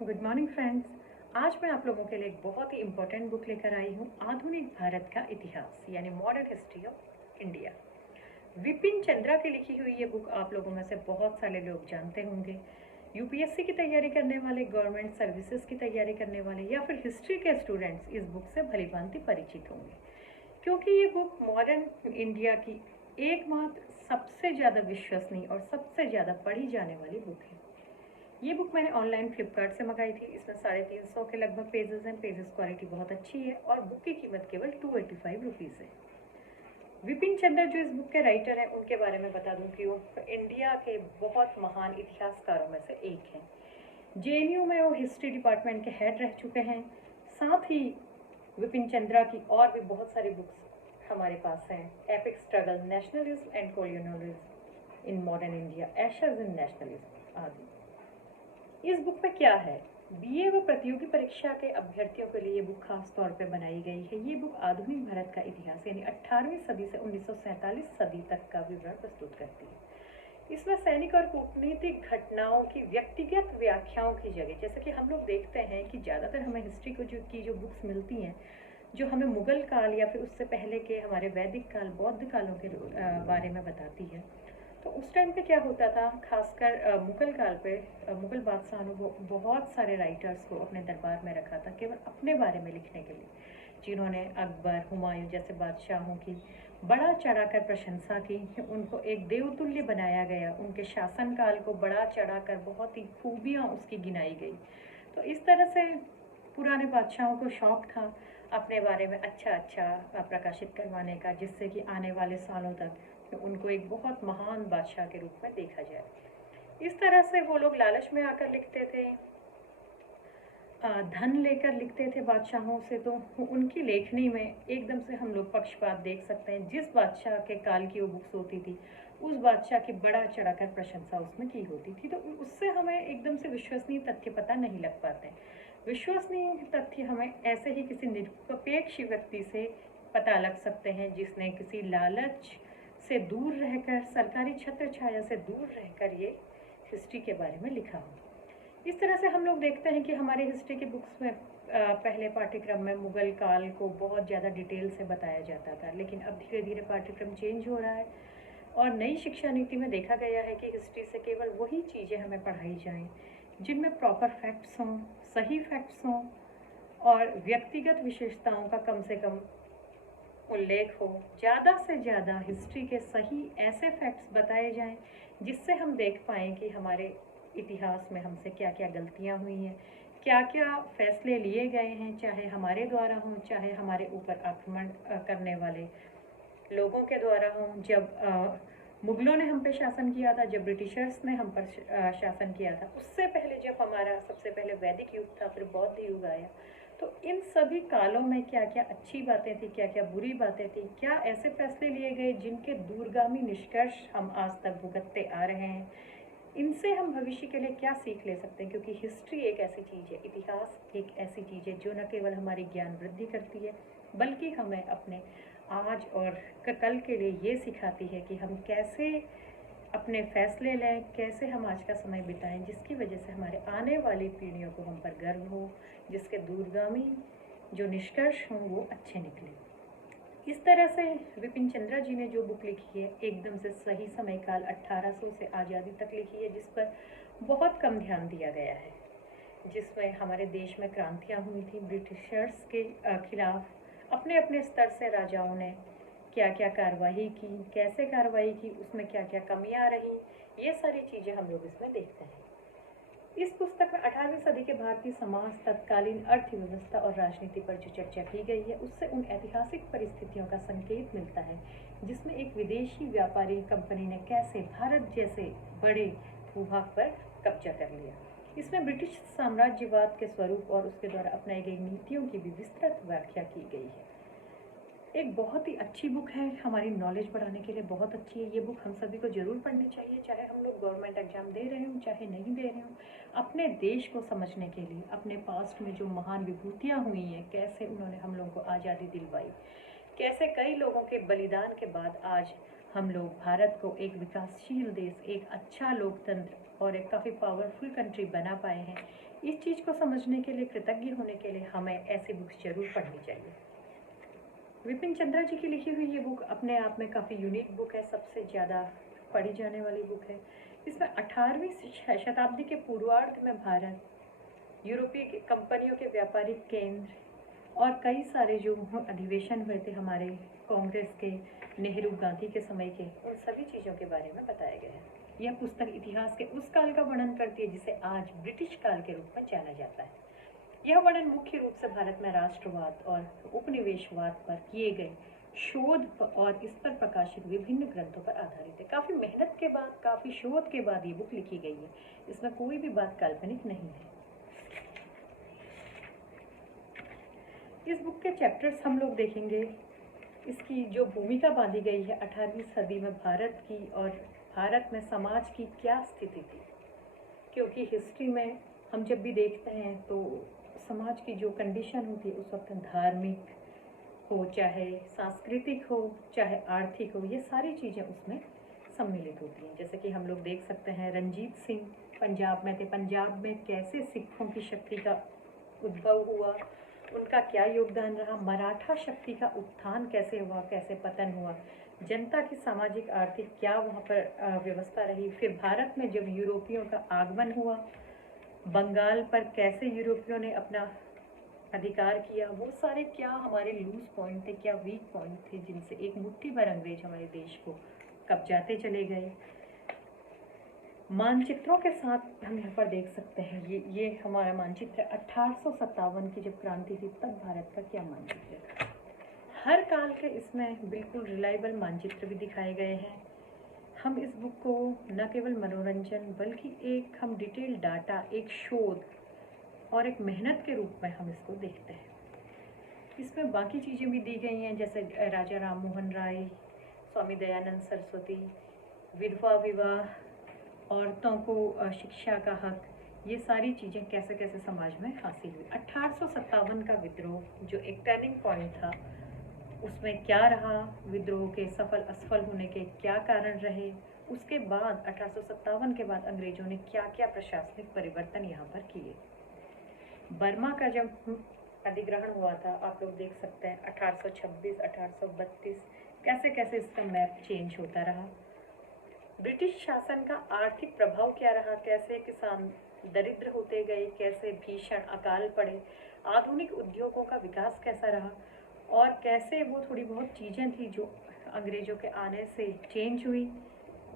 Good morning friends. आज मैं आप लोगों के लिए एक बहुत ही इम्पोर्टेंट बुक लेकर आई हूँ, आधुनिक भारत का इतिहास यानी modern history of India. Vipin Chandra की लिखी हुई ये बुक आप लोगों में से बहुत सारे लोग जानते होंगे। यूपीएससी की तैयारी करने वाले, गवर्नमेंट सर्विसेज की तैयारी करने वाले या फिर हिस्ट्री के स्टूडेंट्स इस बुक से भलीभांति परिचित होंगे, क्योंकि ये बुक मॉडर्न इंडिया की एकमात्र सबसे ज़्यादा विश्वसनीय और सबसे ज़्यादा पढ़ी जाने वाली बुक है। ये बुक मैंने ऑनलाइन फ्लिपकार्ट से मंगाई थी। इसमें 350 के लगभग पेजेस हैं। पेजेस क्वालिटी बहुत अच्छी है और बुक की कीमत केवल 285 रुपीज़ है। विपिन चंद्र जो इस बुक के राइटर हैं, उनके बारे में बता दूं कि वो इंडिया के बहुत महान इतिहासकारों में से एक हैं। जेएनयू में वो हिस्ट्री डिपार्टमेंट के हेड रह चुके हैं। साथ ही विपिन चंद्रा की और भी बहुत सारी बुक्स हमारे पास हैं। Epic struggle, nationalism and colonialism in modern India, Ashes in nationalism आदि। इस बुक में क्या है? बीए व प्रतियोगी परीक्षा के अभ्यर्थियों के लिए ये बुक खास तौर पे बनाई गई है। ये बुक आधुनिक भारत का इतिहास यानी 18वीं सदी से 1947 सदी तक का विवरण प्रस्तुत करती है। इसमें सैनिक और कूटनीतिक घटनाओं की व्यक्तिगत व्याख्याओं की जगह, जैसे कि हम लोग देखते हैं कि ज़्यादातर हमें हिस्ट्री को जो बुक्स मिलती हैं, जो हमें मुगल काल या फिर उससे पहले के हमारे वैदिक काल, बौद्ध कालों के बारे में बताती है। तो उस टाइम पे क्या होता था, खासकर मुगल काल पे मुगल बादशाह ने बहुत सारे राइटर्स को अपने दरबार में रखा था केवल अपने बारे में लिखने के लिए, जिन्होंने अकबर, हुमायूं जैसे बादशाहों की बड़ा चढ़ाकर प्रशंसा की। उनको एक देवतुल्य बनाया गया, उनके शासनकाल को बड़ा चढ़ाकर बहुत ही खूबियाँ उसकी गिनाई गई। तो इस तरह से पुराने बादशाहों को शौक था अपने बारे में अच्छा अच्छा प्रकाशित करवाने का, जिससे कि आने वाले सालों तक उनको एक बहुत महान बादशाह के रूप में देखा जाए। इस तरह से वो लोग लालच में आकर लिखते थे, धन लेकर लिखते थे बादशाहों से। तो उनकी लेखनी में एकदम से हम लोग पक्षपात देख सकते हैं। जिस बादशाह के काल की वो बुक्स होती थी, उस बादशाह की बड़ा चढ़ाकर प्रशंसा उसमें की होती थी। तो उससे हमें एकदम से विश्वसनीय तथ्य पता नहीं लग पाते। विश्वसनीय तथ्य हमें ऐसे ही किसी निरपेक्ष व्यक्ति से पता लग सकते हैं, जिसने किसी लालच से दूर रहकर, सरकारी छत्र छाया से दूर रहकर ये हिस्ट्री के बारे में लिखा हो। इस तरह से हम लोग देखते हैं कि हमारे हिस्ट्री के बुक्स में पहले पाठ्यक्रम में मुगल काल को बहुत ज़्यादा डिटेल से बताया जाता था, लेकिन अब धीरे धीरे पाठ्यक्रम चेंज हो रहा है और नई शिक्षा नीति में देखा गया है कि हिस्ट्री से केवल वही चीज़ें हमें पढ़ाई जाएं जिनमें प्रॉपर फैक्ट्स हों, सही फैक्ट्स हों और व्यक्तिगत विशेषताओं का कम से कम उल्लेख हो। ज़्यादा से ज़्यादा हिस्ट्री के सही ऐसे फैक्ट्स बताए जाएं जिससे हम देख पाएँ कि हमारे इतिहास में हमसे क्या क्या गलतियां हुई हैं, क्या क्या फैसले लिए गए हैं, चाहे हमारे द्वारा हों, चाहे हमारे ऊपर आक्रमण करने वाले लोगों के द्वारा हों। जब मुगलों ने हम पे शासन किया था, जब ब्रिटिशर्स ने हम पर शासन किया था, उससे पहले जब हमारा सबसे पहले वैदिक युग था, फिर बौद्ध युग आया, तो इन सभी कालों में क्या क्या अच्छी बातें थी, क्या क्या बुरी बातें थी, क्या ऐसे फैसले लिए गए जिनके दूरगामी निष्कर्ष हम आज तक भुगतते आ रहे हैं, इनसे हम भविष्य के लिए क्या सीख ले सकते हैं। क्योंकि हिस्ट्री एक ऐसी चीज़ है, इतिहास एक ऐसी चीज़ है जो न केवल हमारी ज्ञान वृद्धि करती है, बल्कि हमें अपने आज और कल के लिए ये सिखाती है कि हम कैसे अपने फैसले लें, कैसे हम आज का समय बिताएं, जिसकी वजह से हमारे आने वाली पीढ़ियों को हम पर गर्व हो, जिसके दूरगामी जो निष्कर्ष हों वो अच्छे निकले। इस तरह से विपिन चंद्रा जी ने जो बुक लिखी है, एकदम से सही समय काल 1800 से आज़ादी तक लिखी है, जिस पर बहुत कम ध्यान दिया गया है, जिसमें हमारे देश में क्रांतियाँ हुई थी ब्रिटिशर्स के खिलाफ। अपने अपने स्तर से राजाओं ने क्या क्या कार्रवाई की, कैसे कार्रवाई की, उसमें क्या क्या कमियाँ रही, ये सारी चीज़ें हम लोग इसमें देखते हैं। इस पुस्तक में 18वीं सदी के भारतीय समाज, तत्कालीन अर्थव्यवस्था और राजनीति पर जो चर्चा की गई है, उससे उन ऐतिहासिक परिस्थितियों का संकेत मिलता है जिसमें एक विदेशी व्यापारी कंपनी ने कैसे भारत जैसे बड़े भूभाग पर कब्जा कर लिया। इसमें ब्रिटिश साम्राज्यवाद के स्वरूप और उसके द्वारा अपनाई गई नीतियों की भी विस्तृत व्याख्या की गई है। एक बहुत ही अच्छी बुक है, हमारी नॉलेज बढ़ाने के लिए बहुत अच्छी है। ये बुक हम सभी को जरूर पढ़नी चाहिए, चाहे हम लोग गवर्नमेंट एग्जाम दे रहे हों, चाहे नहीं दे रहे हों। अपने देश को समझने के लिए, अपने पास्ट में जो महान विभूतियाँ हुई हैं, कैसे उन्होंने हम लोगों को आज़ादी दिलवाई, कैसे कई लोगों के बलिदान के बाद आज हम लोग भारत को एक विकासशील देश, एक अच्छा लोकतंत्र और एक काफ़ी पावरफुल कंट्री बना पाए हैं, इस चीज़ को समझने के लिए, कृतज्ञ होने के लिए हमें ऐसी बुक्स जरूर पढ़नी चाहिए। विपिन चंद्रा जी की लिखी हुई ये बुक अपने आप में काफ़ी यूनिक बुक है, सबसे ज़्यादा पढ़ी जाने वाली बुक है। इसमें 18वीं शताब्दी के पूर्वार्ध में भारत, यूरोपीय कंपनियों के व्यापारिक केंद्र और कई सारे जो अधिवेशन हुए थे हमारे कांग्रेस के, नेहरू गांधी के समय के, उन सभी चीज़ों के बारे में बताया गया है। यह पुस्तक इतिहास के उस काल का वर्णन करती है जिसे आज ब्रिटिश काल के रूप में जाना जाता है। यह वर्णन मुख्य रूप से भारत में राष्ट्रवाद और उपनिवेशवाद पर किए गए शोध और इस पर प्रकाशित विभिन्न ग्रंथों पर आधारित है। काफ़ी मेहनत के बाद, काफ़ी शोध के बाद ये बुक लिखी गई है। इसमें कोई भी बात काल्पनिक नहीं है। इस बुक के चैप्टर्स हम लोग देखेंगे। इसकी जो भूमिका बांधी गई है 18वीं सदी में भारत की, और भारत में समाज की क्या स्थिति थी, क्योंकि हिस्ट्री में हम जब भी देखते हैं तो समाज की जो कंडीशन होती है उस वक्त धार्मिक हो, चाहे सांस्कृतिक हो, चाहे आर्थिक हो, ये सारी चीज़ें उसमें सम्मिलित होती हैं। जैसे कि हम लोग देख सकते हैं रणजीत सिंह पंजाब में थे, पंजाब में कैसे सिखों की शक्ति का उद्भव हुआ, उनका क्या योगदान रहा, मराठा शक्ति का उत्थान कैसे हुआ, कैसे पतन हुआ, जनता की सामाजिक आर्थिक क्या वहाँ पर व्यवस्था रही। फिर भारत में जब यूरोपियों का आगमन हुआ, बंगाल पर कैसे यूरोपियों ने अपना अधिकार किया, वो सारे क्या हमारे लूज पॉइंट थे, क्या वीक पॉइंट थे, जिनसे एक मुट्ठी भर अंग्रेज हमारे देश को कब्जाते चले गए। मानचित्रों के साथ हम यहाँ पर देख सकते हैं, ये हमारा मानचित्र 1857 की जब क्रांति थी तब भारत का क्या मानचित्र था। हर काल के इसमें बिल्कुल रिलायबल मानचित्र भी दिखाए गए हैं। हम इस बुक को न केवल मनोरंजन बल्कि एक हम डिटेल डाटा, एक शोध और एक मेहनत के रूप में हम इसको देखते हैं। इसमें बाकी चीज़ें भी दी गई हैं, जैसे राजा राम मोहन राय, स्वामी दयानंद सरस्वती, विधवा विवाह, औरतों को शिक्षा का हक, ये सारी चीज़ें कैसे कैसे समाज में हासिल हुई। 1857 का विद्रोह जो एक टर्निंग पॉइंट था, उसमें क्या रहा, विद्रोह के सफल असफल होने के क्या कारण रहे, उसके बाद 1857 के बाद अंग्रेजों ने क्या क्या प्रशासनिक परिवर्तन यहाँ पर किए। बर्मा का जब अधिग्रहण हुआ था, आप लोग देख सकते हैं 1826, 1832 कैसे कैसे इसका मैप चेंज होता रहा। ब्रिटिश शासन का आर्थिक प्रभाव क्या रहा, कैसे किसान दरिद्र होते गए, कैसे भीषण अकाल पड़े, आधुनिक उद्योगों का विकास कैसा रहा, और कैसे वो थोड़ी बहुत चीज़ें थी जो अंग्रेजों के आने से चेंज हुई।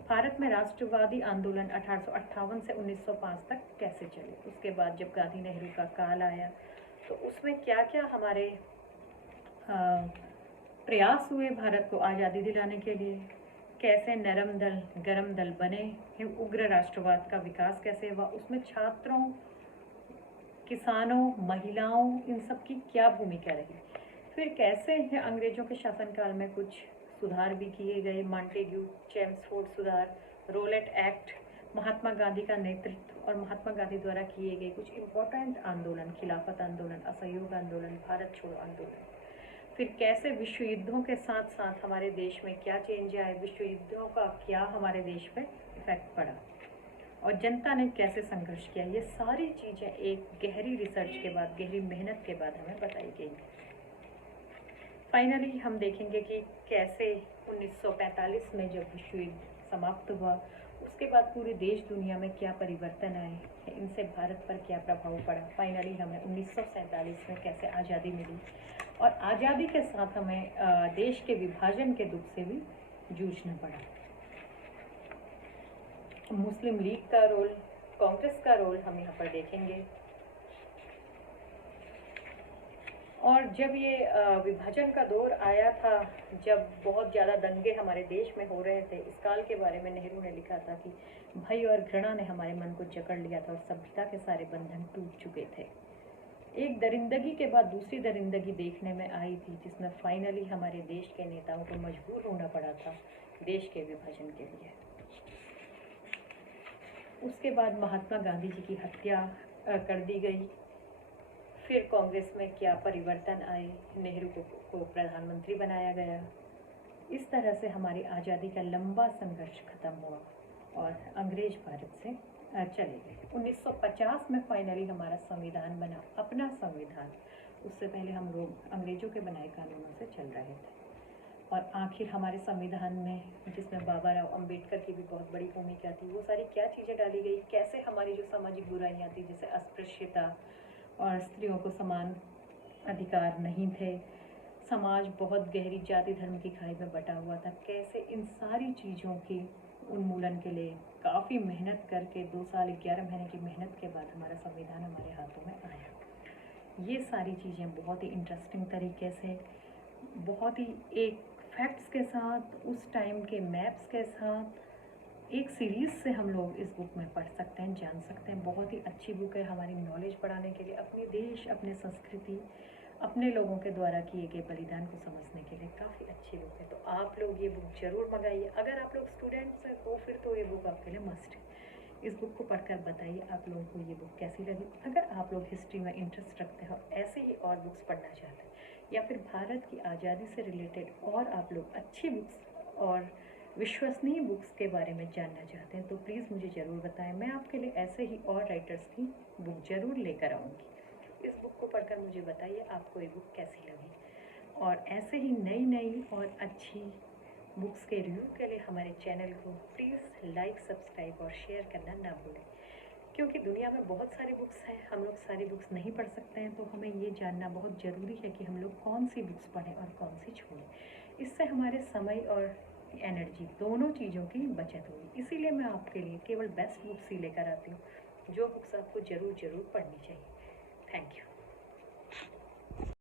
भारत में राष्ट्रवादी आंदोलन 1858 से 1905 तक कैसे चले। उसके बाद जब गांधी नेहरू का काल आया तो उसमें क्या क्या हमारे प्रयास हुए भारत को आज़ादी दिलाने के लिए, कैसे नरम दल गरम दल बने, उग्र राष्ट्रवाद का विकास कैसे हुआ, उसमें छात्रों, किसानों, महिलाओं, इन सब की क्या भूमिका रही। फिर कैसे अंग्रेजों के शासनकाल में कुछ सुधार भी किए गए, मॉन्टेग्यू चेम्सफोर्ड सुधार, रोलेट एक्ट, महात्मा गांधी का नेतृत्व और महात्मा गांधी द्वारा किए गए कुछ इम्पोर्टेंट आंदोलन, खिलाफत आंदोलन, असहयोग आंदोलन, भारत छोड़ो आंदोलन। फिर कैसे विश्व युद्धों के साथ साथ हमारे देश में क्या चेंज आए, विश्व युद्धों का क्या हमारे देश पे इफेक्ट पड़ा, और जनता ने कैसे संघर्ष किया। ये सारी चीज़ें एक गहरी रिसर्च के बाद, गहरी मेहनत के बाद हमें बताई गई। फाइनली हम देखेंगे कि कैसे 1945 में जब विश्व युद्ध समाप्त हुआ, उसके बाद पूरे देश दुनिया में क्या परिवर्तन आए, इनसे भारत पर क्या प्रभाव पड़ा। फाइनली हमें 1947 में कैसे आज़ादी मिली, और आज़ादी के साथ हमें देश के विभाजन के दुख से भी जूझना पड़ा। मुस्लिम लीग का रोल, कांग्रेस का रोल हम यहाँ पर देखेंगे। और जब ये विभाजन का दौर आया था, जब बहुत ज़्यादा दंगे हमारे देश में हो रहे थे, इस काल के बारे में नेहरू ने लिखा था कि भय और घृणा ने हमारे मन को जकड़ लिया था और सभ्यता के सारे बंधन टूट चुके थे। एक दरिंदगी के बाद दूसरी दरिंदगी देखने में आई थी, जिसमें फाइनली हमारे देश के नेताओं को मजबूर होना पड़ा था देश के विभाजन के लिए। उसके बाद महात्मा गांधी जी की हत्या कर दी गई। फिर कांग्रेस में क्या परिवर्तन आए, नेहरू को प्रधानमंत्री बनाया गया। इस तरह से हमारी आज़ादी का लंबा संघर्ष खत्म हुआ और अंग्रेज भारत से चलिए 1950 में फाइनली हमारा संविधान बना, अपना संविधान। उससे पहले हम लोग अंग्रेजों के बनाए कानूनों से चल रहे थे। और आखिर हमारे संविधान में, जिसमें बाबा राव अम्बेडकर की भी बहुत बड़ी भूमिका थी, वो सारी क्या चीज़ें डाली गई, कैसे हमारी जो सामाजिक बुराइयां थी जैसे अस्पृश्यता और स्त्रियों को समान अधिकार नहीं थे, समाज बहुत गहरी जाति धर्म की खाई में बटा हुआ था, कैसे इन सारी चीज़ों के उन्मूलन के लिए काफ़ी मेहनत करके 2 साल 11 महीने की मेहनत के बाद हमारा संविधान हमारे हाथों में आया। ये सारी चीज़ें बहुत ही इंटरेस्टिंग तरीके से, बहुत ही एक फैक्ट्स के साथ, उस टाइम के मैप्स के साथ एक सीरीज़ से हम लोग इस बुक में पढ़ सकते हैं, जान सकते हैं। बहुत ही अच्छी बुक है हमारी नॉलेज बढ़ाने के लिए, अपने देश, अपने संस्कृति, अपने लोगों के द्वारा किए गए बलिदान को समझने के लिए काफ़ी अच्छी बुक है। तो आप लोग ये बुक ज़रूर मंगाइए। अगर आप लोग स्टूडेंट्स हैं तो फिर तो ये बुक आपके लिए मस्ट है। इस बुक को पढ़कर बताइए आप लोगों को ये बुक कैसी लगी। अगर आप लोग हिस्ट्री में इंटरेस्ट रखते हो, ऐसे ही और बुक्स पढ़ना चाहते हैं, या फिर भारत की आज़ादी से रिलेटेड और आप लोग अच्छी बुक्स और विश्वसनीय बुक्स के बारे में जानना चाहते हैं, तो प्लीज़ मुझे ज़रूर बताएं। मैं आपके लिए ऐसे ही और राइटर्स की बुक ज़रूर लेकर आऊँगी। इस बुक को पढ़कर मुझे बताइए आपको ये बुक कैसी लगी। और ऐसे ही नई नई और अच्छी बुक्स के रिव्यू के लिए हमारे चैनल को प्लीज़ लाइक, सब्सक्राइब और शेयर करना ना भूलें। क्योंकि दुनिया में बहुत सारी बुक्स हैं, हम लोग सारी बुक्स नहीं पढ़ सकते हैं, तो हमें ये जानना बहुत ज़रूरी है कि हम लोग कौन सी बुक्स पढ़ें और कौन सी छोड़ें। इससे हमारे समय और एनर्जी दोनों चीज़ों की बचत होगी। इसीलिए मैं आपके लिए केवल बेस्ट बुक्स ही लेकर आती हूँ, जो बुक्स आपको ज़रूर पढ़नी चाहिए। Thank you.